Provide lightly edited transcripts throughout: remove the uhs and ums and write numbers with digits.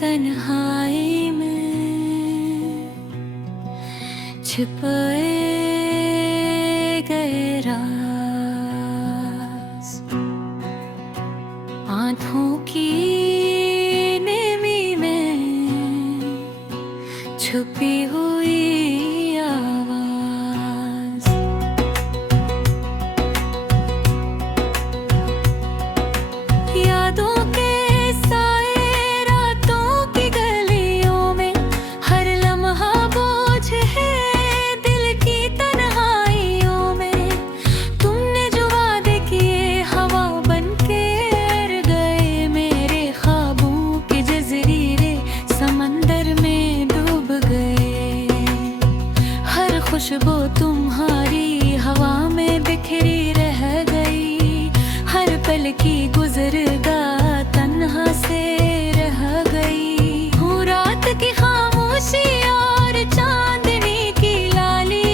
तन्हाई में छिपाए गए राज, आँखों की नेमी में छुपी हुई आवाज। यादों के साए रातों की गलियों में, हर लम्हा बोझ है दिल की तन्हाइयों में। तुमने जो वादे किए हवा बनके उड़ गए, मेरे ख्वाबों के जज़ीरे समंदर में डूब गए। हर खुशबू तुम्हारी हवा में बिखरी रह गई, हर पल की गुजरगा तन्हा से रह गई। हूँ रात की खामोशी और चांदनी की लाली,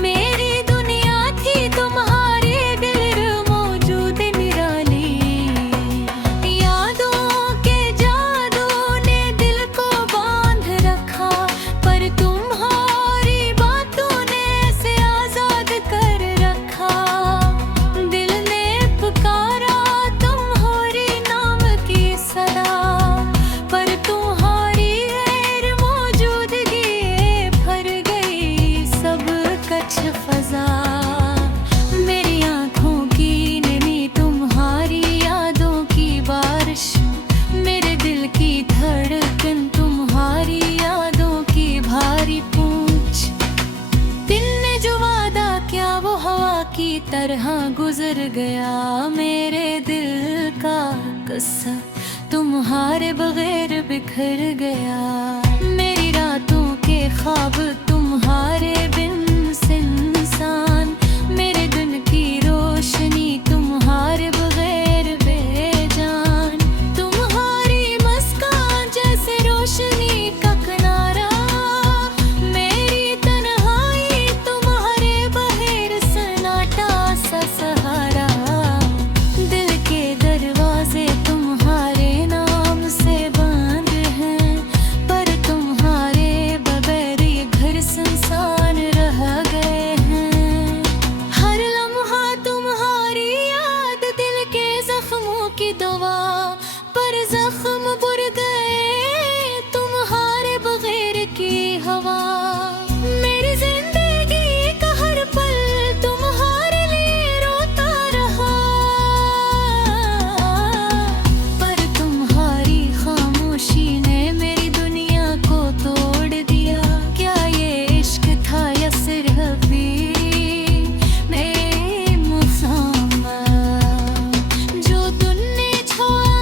मेरी दुनिया थी तुम्हारे दिल मौजूद निराली। यादों के जादू ने दिल को बांध रखा, पर तुम्हारी बातों ने इसे आजाद कर रखा। दिल ने पुकारा तुम्हारे नाम की सदा, पर तुम्हारी गैर मौजूदगी भर गई सब कच्छ फजा। मेरी आँखों की नमी तुम्हारी यादों की बारिश, मेरे दिल की धड़कन तुम्हारी यादों की भारी पूंछ। दिल ने जो वादा किया वो हवा की तरह गुजर गया, मेरे दिल का किस्सा तुम्हारे बगैर बिखर गया। मेरी रातों के ख्वाब तुम्हारे बिन सुनसान, मेरे दिन की रोशनी तुम्हारे बगैर बेजान। तुम्हारी मुस्कान जैसे रोशनी का किनारा, मेरी तन्हाई तुम्हारे बगैर सन्नाटा सा सहारा। दिल के दरवाजे तुम्हारे नाम से बंद हैं, पर तुम्हारे बगैर ये घर सुनसान रह गए हैं। हर लम्हा तुम्हारी याद दिल के जख्मों की दवा, पर जख्म बुर गए तुम्हारे बगैर की हवा। मेरी जिंदगी का हर पल तुम्हारे लिए रोता रहा, पर तुम्हारी खामोशी ने मेरी दुनिया को तोड़ दिया। क्या ये इश्क था या सिर्फ मुसामा, जो तुमने छोड़ा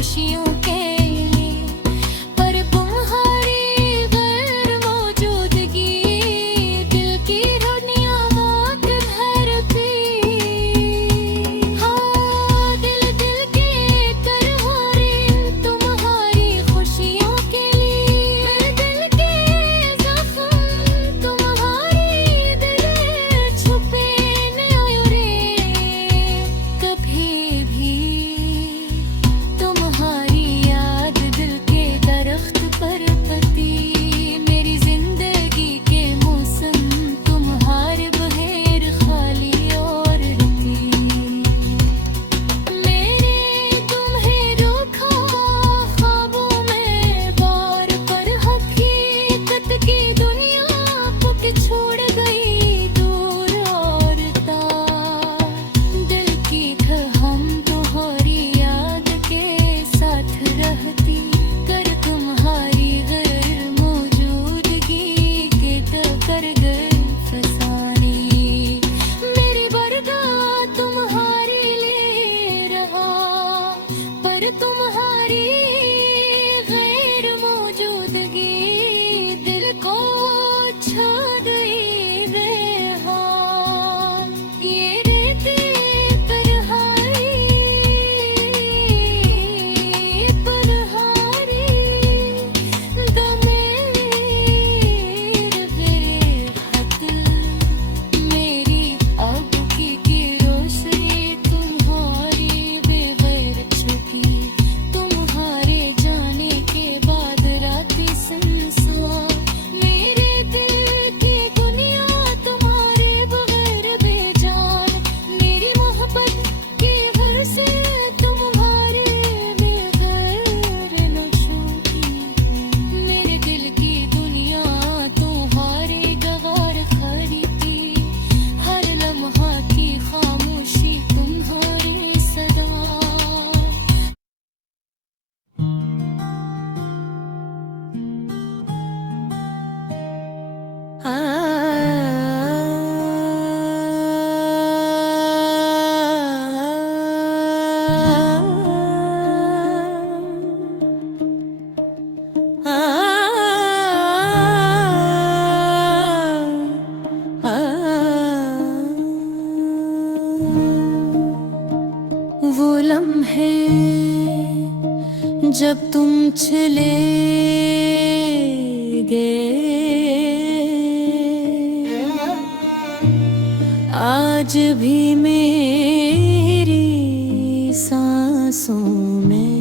खुशियों के लिए, पर तुम्हारी गैर मौजूदगी दिल की दुनिया मौत भर पी। हाँ, दिल दिल के करहारे तुम्हारी खुशियों के लिए, दिल के जख्म तुम्हारी दिल छुपे न उड़े कभी भी। तुम्हारी याद दिल के दरख्त पर पती, मेरी जिंदगी के मौसम तुम्हारे बगैर खाली और रती। मैंने तुम्हें रोका ख्वाबों में बार, पर हकीकत की दुनिया पक छोड़ गई दूर और तार। दिल की हम तुम्हारी याद के साथ रहती, कर तुम्हारी गैर मौजूदगी के टकर गए फसाने। मेरी बरगाह तुम्हारे लिए रहा, पर तुम्हारी गैर मौजूदगी दिल को छा गई बेहाल। ये रहते परहारी परहारी दमेर बेखत, मेरी अब की रोशनी तुम्हारी बगैर छुपी। तुम्हारे जाने के बाद रातें संसार, मेरे दिल की दुनिया तुम्हारे बगैर बेजान। मेरी मोहब्बत के घर से तुम्हारे बगैर न छूटी, मेरे दिल की दुनिया तुम्हारे गवार खरीदी। हर लम्हा की खामोशी तुम्हारे सदा। वो लम्हे जब तुम चले गए, आज भी मेरी सांसों में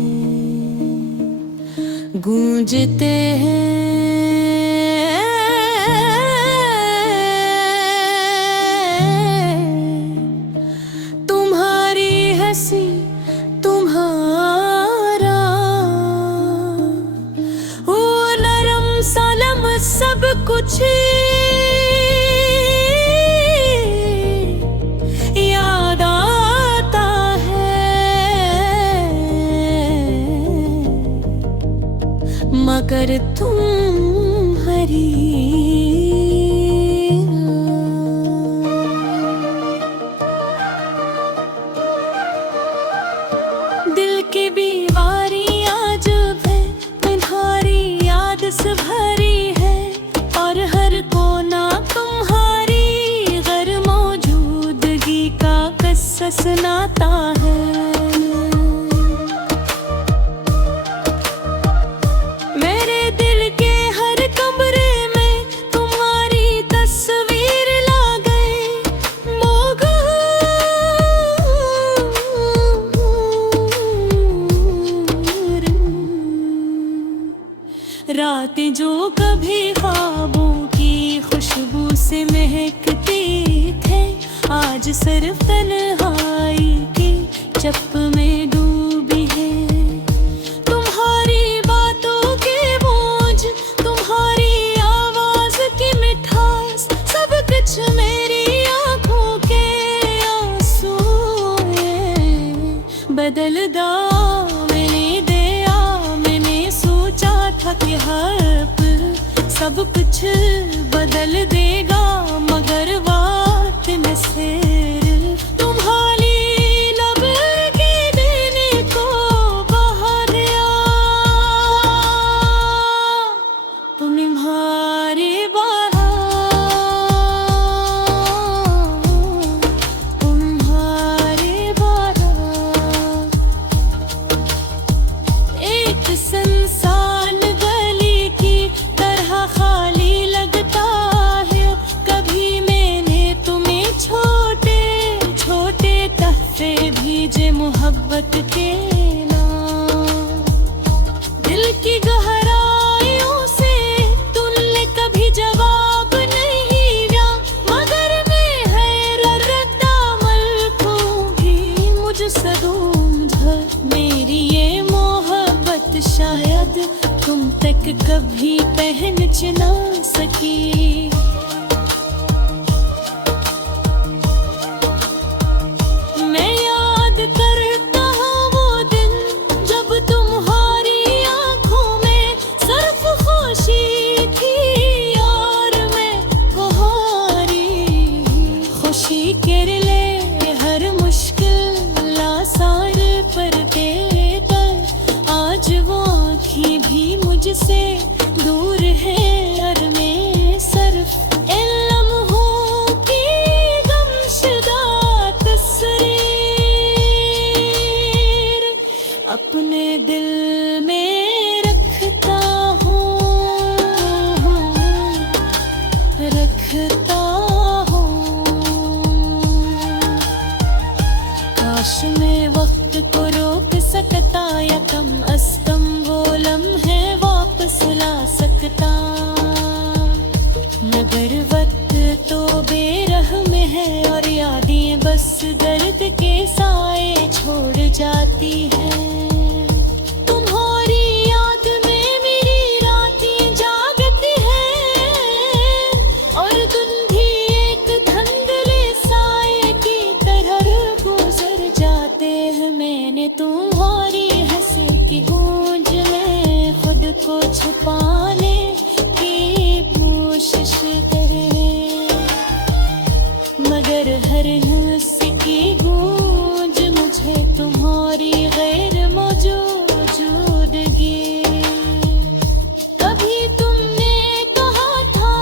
गूंजते हैं। तुम्हारी हंसी तुम्हारा वो नरम सलम सब कुछ याद आता है, मगर तुम्हारी दिल की बीमारियां जब है तुम्हारी याद से भरी है, और हर कोना तुम्हारी गैर मौजूदगी का किस्सा सुनाता है। मेरे दिल के हर कमरे में तुम्हारी तस्वीर ला गए, रातें जो कभी ख्वाबों की खुशबू से महकती थे, आज सिर्फ तन्हाई की चप में डूबी है। तुम्हारी बातों की गूंज, तुम्हारी आवाज की मिठास, सब कुछ मेरी आंखों के आंसू बदल दा मैंने दिया। मैंने सोचा था कि हर पल सब कुछ बदल देगा, मगर बात में सिर तुम्हारी लब के देने को बाहर अटकेला। दिल की गहराइयों से तूने कभी जवाब नहीं दिया, मगर मैं हैरत अमल को भी मुझसे समझा। मेरी ये मोहब्बत शायद तुम तक कभी पहुंच ना सकी। मैं याद करता हूँ वो दिन जब तुम्हारी आंखों में सिर्फ खुशी थी और मैं कुंवारी। खुशी के लिए हर मुश्किल आसार पर देकर आज वो आँखें भी मुझसे दूर है और मैं सिर्फ इन लम्हों की गमशुदा तस्वीर अपने दिल में रखता हूँ, रखता हूँ। काश मैं वक्त को रोक सकता या कम अज़ कम वो लम्हे वापस ला सकता, मगर वक्त तो बेरहम है और यादें बस दर्द के साए छोड़ जाती है। तुम्हारी याद में मेरी रातें जागती हैं और दिन भी एक धुंधले साए की तरह गुजर जाते हैं। मैंने तुम्हारी हंसी की गूंज में खुद को छुपाने की कोशिश करी, मगर हर हंसी की गूंज मुझे तुम्हारी गैर मौजूदगी। कभी तुमने कहा था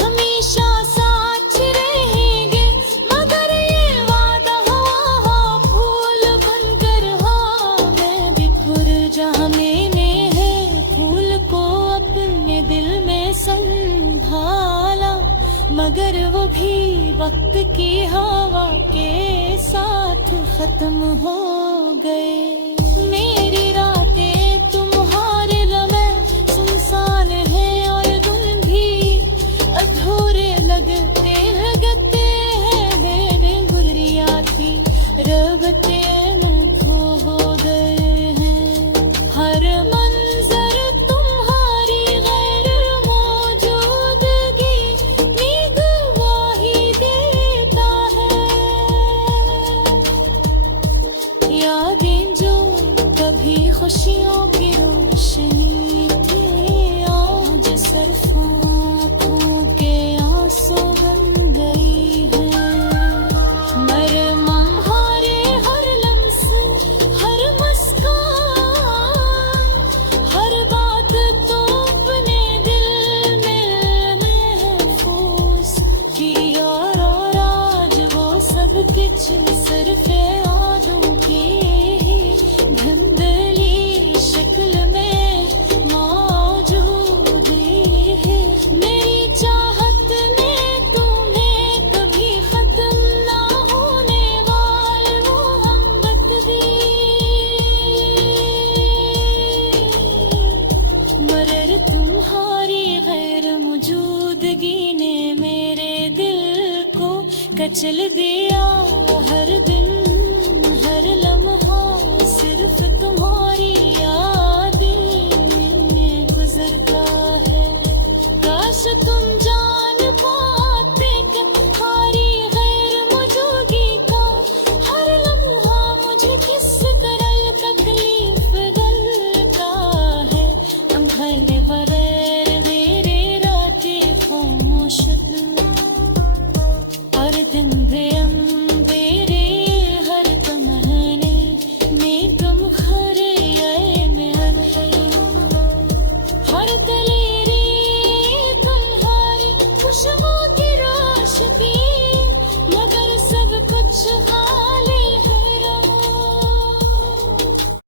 हमेशा साथ रहेंगे, मगर ये वादा हुआ फूल बनकर हाँ मैं बिखर जहाँ। मैंने है फूल को अपने दिल में संभाला, मगर वो भी वक्त की हवा के साथ खत्म हो गए। मेरी रातें तुम्हारे लम्हे सुनसान हैं और तुम भी अधूरे लगते हैं। मेरे गुरियाती रबते में खो हो गए हैं। हर मंजर तुम्हारी गैर मौजूदगी में गवाही देता है। यादें जो कभी खुशियों की रोशनी थी आज सिर्फ आँखों के आंसू बन गई है। मरहम हारे हर लम्स हर मुस्कान हर बात तो अपने दिल में महफूज किया और आज वो सब कुछ सिर्फ यादों की ही धुंधली शक्ल में मौजूद है। मेरी चाहत ने तुम्हें कभी खत्म ना होने वाली मोहब्बत दी, मगर तुम्हारी गैर मौजूदगी ने मेरे दिल को कचल दिया।